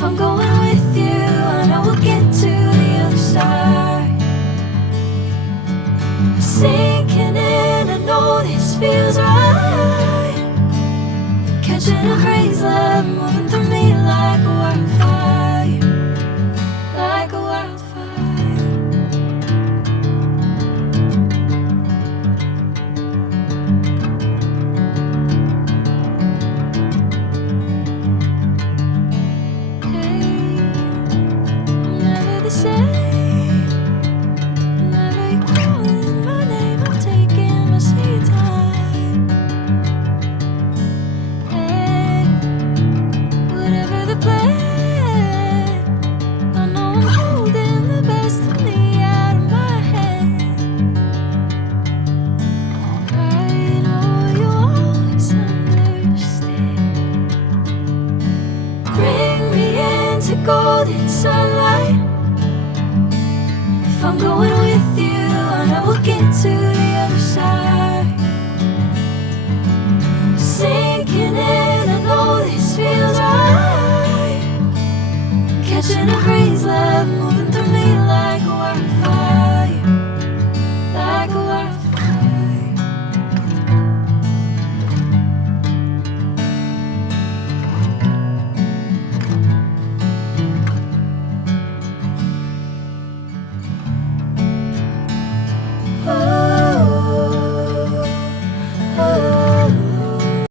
If I'm going with you, I know we'll get to the other side. Sinking in, I know this feels right. Catching a breeze, love moving through me like a wildfire, like a wildfire. Hey, I'm never the same. Whenever you're calling my name, I'm taking my sweet time. Hey, whatever the plan, I know I'm holding the best of me out of my hand. I know you always understand. Bring me into golden sunlight. If I'm going with you, I know we'll get to the other side. Sinking in, I know this feels right.